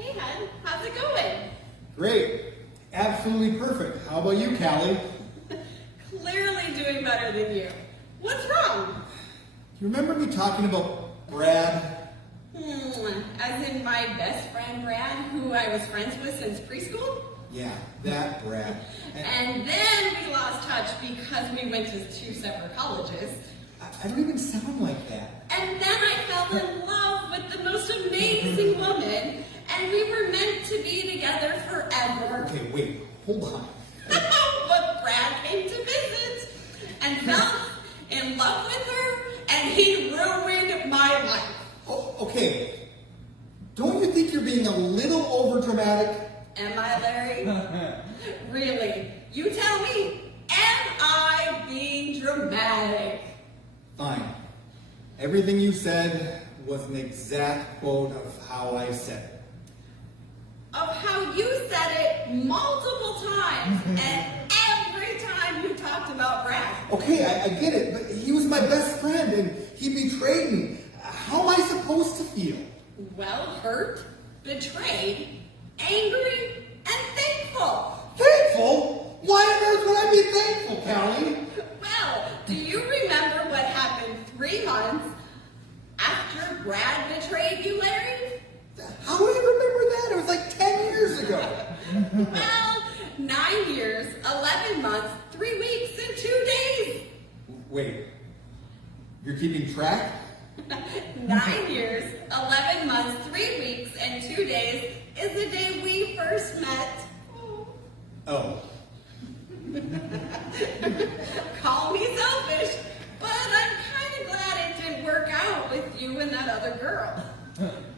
Hey, hon. How's it going? Great. Absolutely perfect. How about you, Callie? Clearly doing better than you. What's wrong? You remember me talking about Brad? As in my best friend Brad, who I was friends with since preschool? Yeah, that Brad. And then we lost touch because we went to two separate colleges. I don't even sound like that. And then I fell in love with the most amazing woman, and we were meant to be together forever. Okay, wait. Hold on. But Brad came to visit and fell in love with her, and he ruined my life. Oh, okay. Don't you think you're being a little overdramatic? Am I, Larry? Really? You tell me. Am I being dramatic? Fine. Everything you said was an exact quote of how I said it. Of how you said it multiple times, and every time you talked about Brad. Okay, I get it, but he was my best friend and he betrayed me. How am I supposed to feel? Well, hurt, betrayed, angry, and thankful. Thankful? Why on earth would I be thankful, Callie? Well, do you remember what happened 3 months after Brad betrayed you, Larry? How would I remember that? It was like 10 years ago. Well, 9 years, 11 months, 3 weeks, and 2 days. Wait, you're keeping track? 9 years, 11 months, 3 weeks, and 2 days is the day we first met. Oh. Call me selfish, but I'm kind of glad it didn't work out with you and that other girl.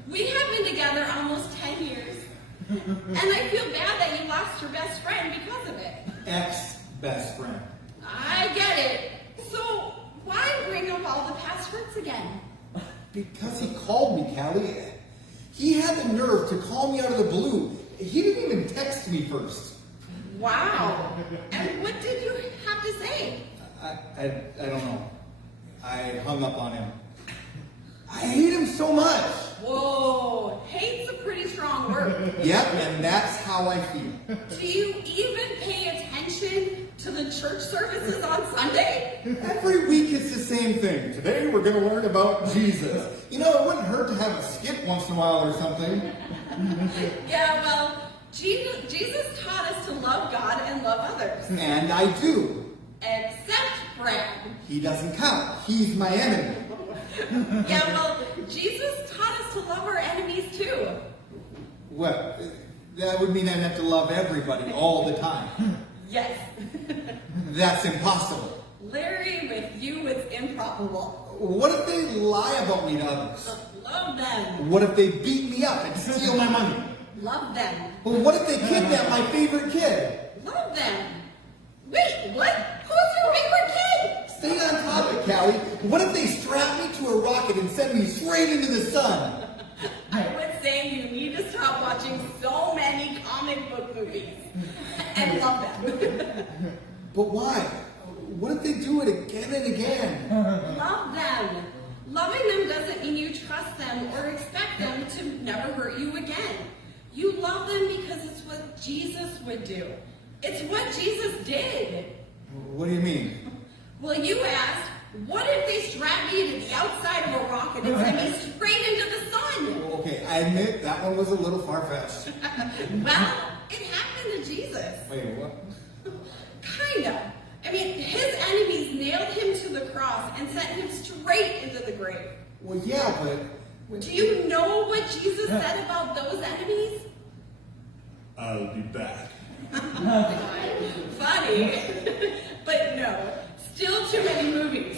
We have been together almost 10 years, and I feel bad that you lost your best friend because of it. Ex-best friend. I get it. So why bring up all the past hurts again? Because he called me, Callie. He had the nerve to call me out of the blue. He didn't even text me first. Wow. And what did you have to say? I don't know. I hung up on him. I hate him so much. Whoa, hate's a pretty strong word. Yep, and that's how I feel. Do you even pay attention to the church services on Sunday? Every week it's the same thing. Today we're going to learn about Jesus. You know, it wouldn't hurt to have a skip once in a while or something. Yeah, well, Jesus taught us to love God and love others. And I do. Except Brad. He doesn't count. He's my enemy. Yeah, well, Jesus taught us to love our enemies too. Well, that would mean I'd have to love everybody all the time. Yes. That's impossible. Larry, with you, it's improbable. What if they lie about me to others? Love them. What if they beat me up and steal my money? Love them. Well, what if they kidnap my favorite kid? Love them. Wait, what? Who's your favorite kid? Stay on topic, Callie. What if they strap me to a rocket and send me straight into the sun? I would say you need to stop watching so many comic book movies and love them. But why? What if they do it again and again? Love them. Loving them doesn't mean you trust them or expect them to never hurt you again. You love them because it's what Jesus would do. It's what Jesus did. What do you mean? Well, you asked, what if they strap me to the outside of a rocket and send me straight into the sun? Okay, I admit that one was a little far-fetched. Well, it happened to Jesus. Wait, what? Kinda. I mean, his enemies nailed him to the cross and sent him straight into the grave. Well, yeah, but... Do you know what Jesus said about those enemies? I'll be back. Funny. But no, still too many movies.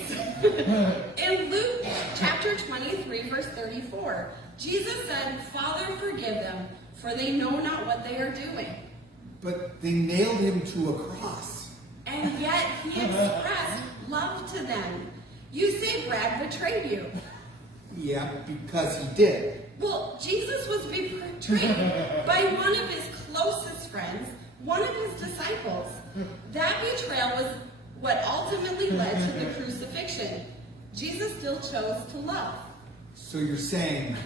In Luke chapter 23, verse 34, Jesus said, Father, forgive them, for they know not what they are doing. But they nailed him to a cross. And yet he expressed love to them. You say Brad betrayed you. Yeah, because he did. Well, Jesus was betrayed by one of his closest friends, one of his disciples. That betrayal was what ultimately led to the crucifixion. Jesus still chose to love. So you're saying,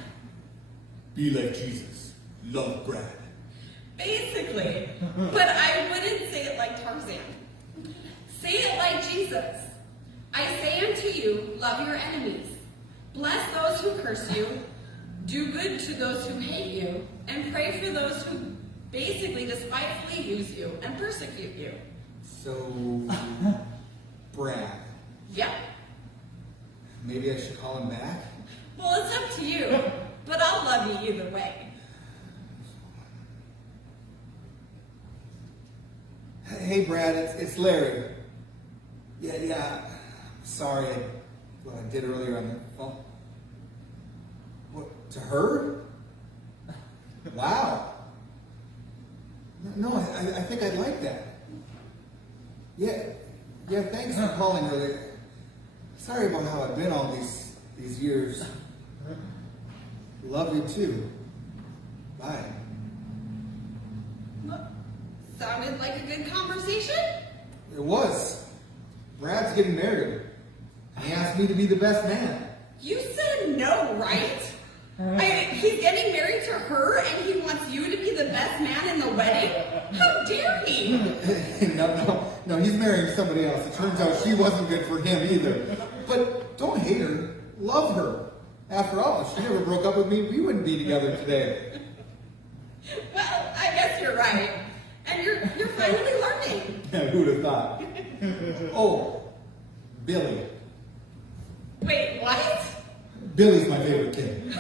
be like Jesus. love Brad. Basically. But I wouldn't say it like Tarzan. Say it like Jesus. I say unto you, love your enemies. Bless those who curse you. Do good to those who hate you. And pray for those who basically despitefully use you and persecute you. So, Brad. Yeah. Maybe I should call him back? Well, it's up to you. But I'll love you either way. Hey, Brad, it's Larry. Yeah. Sorry, what I did earlier on the phone. What, to her? Wow. No, I think I'd like that. Yeah, thanks for calling earlier. Sorry about how I've been all these years. Love you too. Bye. Look, sounded like a good conversation. It was. Brad's getting married. He asked me to be the best man. You said no, right? He's getting married to her and he wants you to be the best man in the wedding? How dare he? No, he's marrying somebody else. It turns out she wasn't good for him either. But don't hate her. Love her. After all, if she never broke up with me, we wouldn't be together today. Well, I guess you're right. And you're finally learning. Who would have thought? Oh, Billy. Wait, what? Billy's my favorite kid.